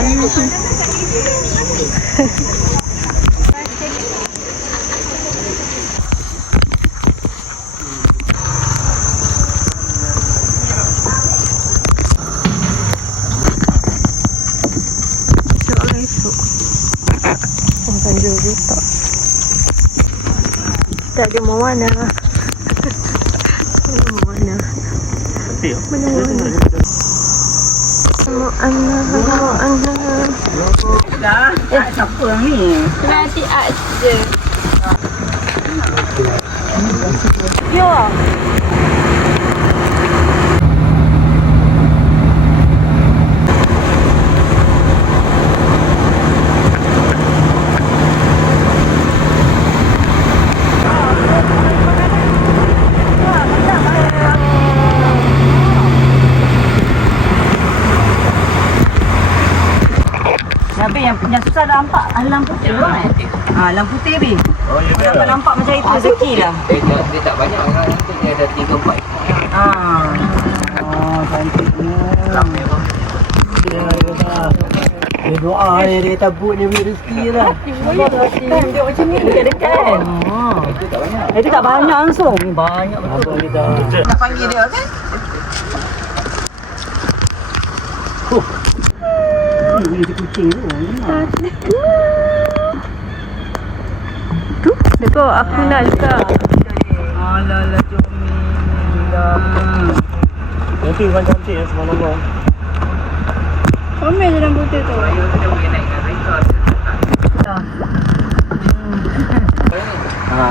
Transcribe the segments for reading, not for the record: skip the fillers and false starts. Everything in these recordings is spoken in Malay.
InsyaAllah esok 8 juta. Kita ada Moana. Moana. Mana Moana? Moana. Dah, siapa ni? Nanti aja. Yo. Tapi yang susah nampak lampu putih kan? Lampu putih bi. Oh, ya. Kalau nampak macam itu rezeki dah. Dia tak banyak kan, dia ada 3-4. Oh, cantiknya. Ramai bang. Dia doa dia tabut dia beri rezeki lah. Tengok macam ni dekat-dekat. Itu tak banyak langsung. Ni banyak betul. Nak panggil dia kan? Ini kucing tu. Tu, dekat aku nak juga. Alah, comel. Nanti kan cantik ya semalam bang. Comel je rambut tu. Saya kita boleh naik dengan rekod.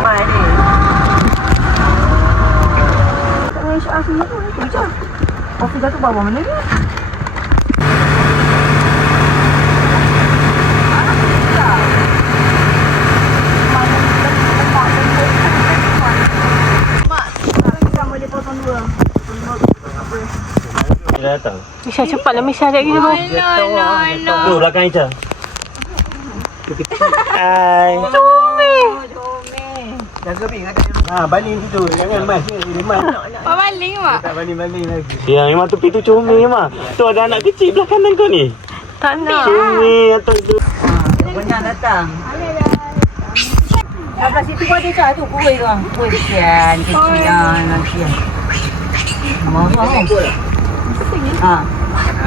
Mai ni. Aku ni tu je. Kopi dah tu bawa mana ni? Dia datang. Misha cepatlah Misha lagi dulu. Tu belakang Ica. Hai. Jaga bi kat Baling situ. Jangan mas ni. Dia mas. Apa baling mak? Tak baling-baling lagi. Ya, memang tepi tu comel mah. Tu ada anak kecil belah kanan kau ni. Tak nak. Comel atau tu. Banyak datang. Sebelah situ pun ada tu kuih tu. Kuih kesian, kecilan, kesian. Marah tu.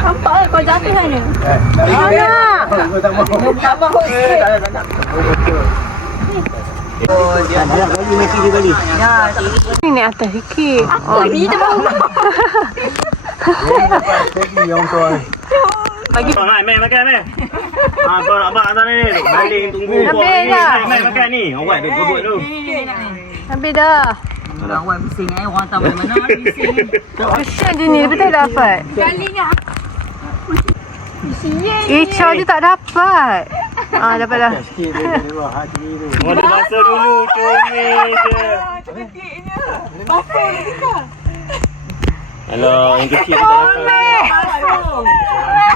Nampak kau jatuh kan ni? Tak mahu. Tak mahu sikit. Tak nak. Oh, dia balik mesti dia balik. Ya, Ni atas sikit. ni dah baru. Tadi yang tu. Bagi Hai, mai makan mai. Kau nak abang atas ni. Baling tunggu kau Habis ni. dah. Mai makan ni. Awak dia kobot tu. habis dah. Awak bising orang tahu mana bising. Kesian je ni, betul dapat. Kalinya. Ica je tak dapat. Dapat dah. Sikit dia lewat hati tu. Mau dia basuh dulu. Comel je. Cantiknya. Pasal ni kita. Alah, yang kecil tu tak dapat.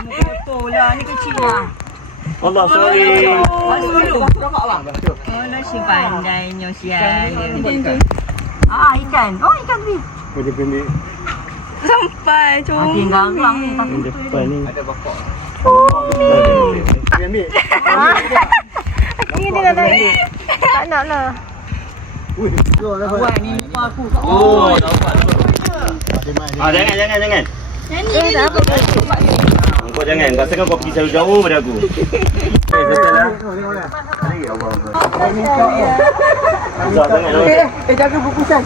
Betul lah, ni kecil lah. Allah, sorry. Basuh dulu. Oh, nasi pandainya sial. Ikan. Oh, ikan ni. Dia pendek. Sampai Makin garang ni. Yang depan ni. Ada bapak. Dia ambil. Ini dia kata tak nak lah. Awak ni lupa aku. Oh, jangan. Kau jangan. Kau rasa kau pergi terlalu jauh pada aku. Betul lah. Jaga bukusan.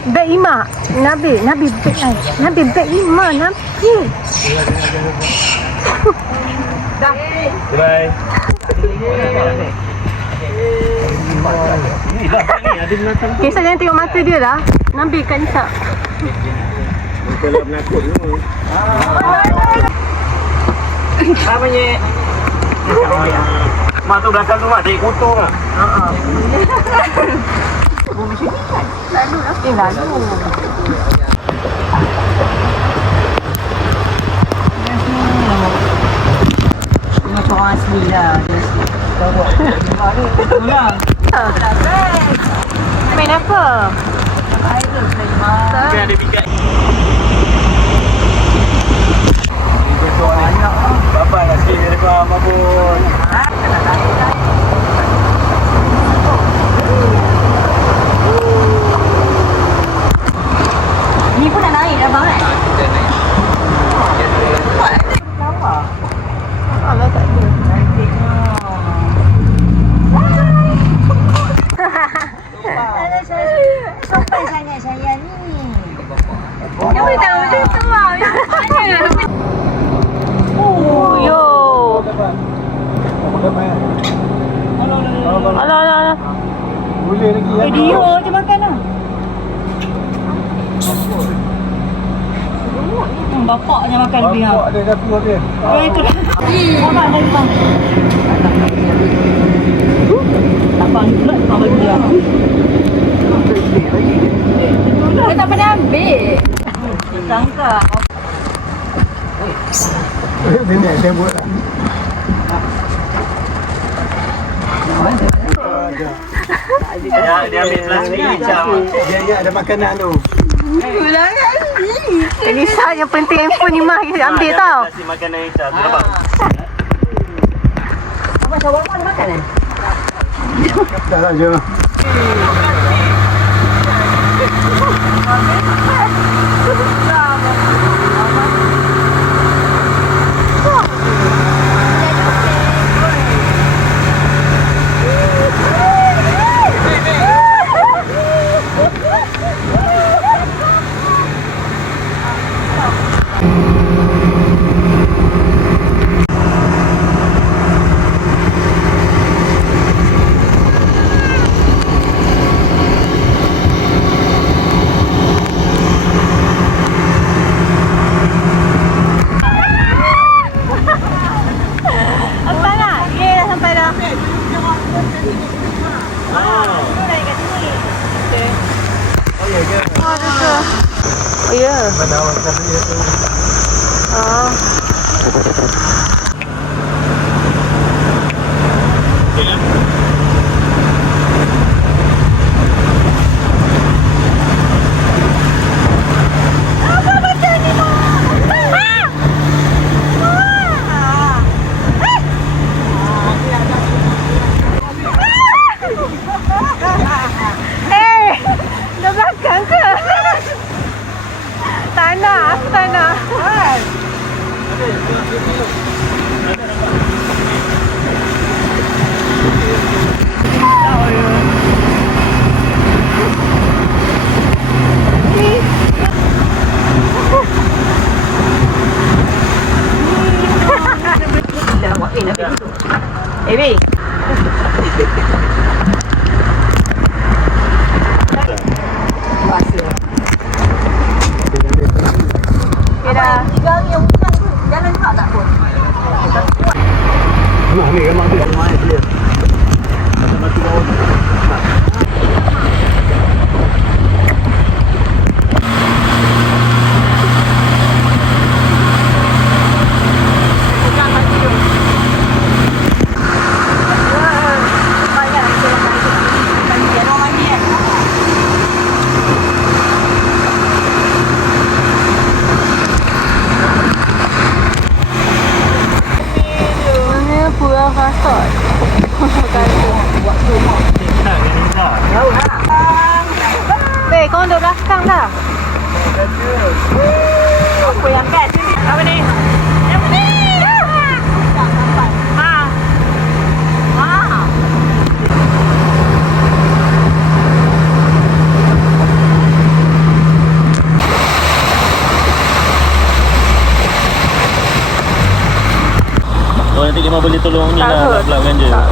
Beg Ima. Nabi beg ai. Nabi beg Ima. Nabi. Dah. Bye. Ni dah ni ada binatang. Kisah jangan tengok mata dia lah. Nabi kat Nisa. Kalau menakut semua. Apa ni? Mak tu belakang tu mak, tarik kotor lah. Macam ni kan? Lalu lah. Lalu. Macam orang asli lah. Betul lah. Main apa? Air tu, terima. Kan ada pikat. Bapak nak sikit reklam abang. Ni pun nak naik dah bang kan? Kita naik. Alah tak ada. Sampai sangat saya ni. Dia boleh tahu macam tu lah. Oh, yo. Alah. Boleh lagi ya. Dia je makan lah. Bapaknya makan lebih lah. Bapak ada dapur dia. Itu lah. Bapak lagi bang. Abang ni pula abang bagi dia. Dia tak pernah ambil. Sangka. Dia buat lah. Dia ambil plastik hijau. Dia ada makanan tu. Jadi saat yang penting handphone ni mah kita ambil tau. Plastik makanan hijau. Tu nampak? Abang shawarma ada makan kan? Dah lah je. Apa nak? Dia dah sampai dah. Oh ya. Mana awak kata dia tu? Oh. Dah belakang ke? Tak nak, aku tak nak. Dah buat nak pergi tu. Wei. Puasa. Okay dah. Tiga hari yang bukan tu jalan juga tak pun. Nah, ni memang dia main dia. Mati bawah. Mana pulang kasut? Weh, kau duduk belakang dah. Apa yang kat sini? Apa ni? Yang ni. Ha. Ha. Oh, nanti Kima boleh tolong ni Tak lah. kot. Nak pelakkan je. Tak.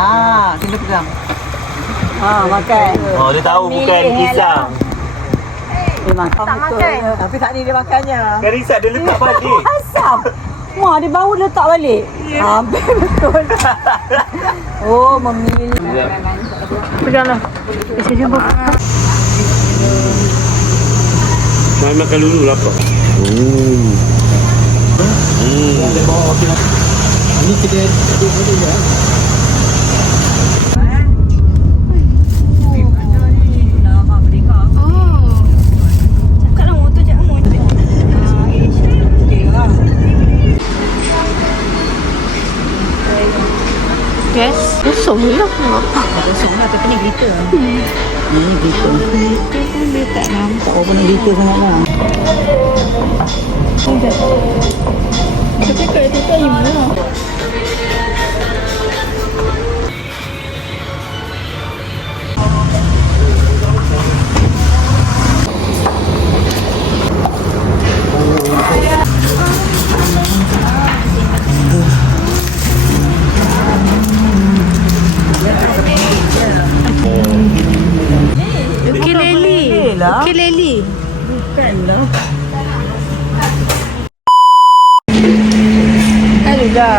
Kena pegang. Makan. Oh, dia tahu bukan pisang. Memang Tak betul. makan. Tapi tak ni dia makannya. Kan risat dia letak balik. Asam. Wah, dia baru letak balik. Hampir betul. Oh, memilih. Peganglah. Saya jumpa. Mai makan dulu lapar. Ini kita boleh ya. Yes. Kosong lah. Kosong lah, tapi ni glitter. Ni glitter. Glitter pun dia tak nampak. Oh, pun glitter sangat lah. Tapi kalau tu tak ibu lah. Ukulele. Ukulele. Bukanlah. Ada juga.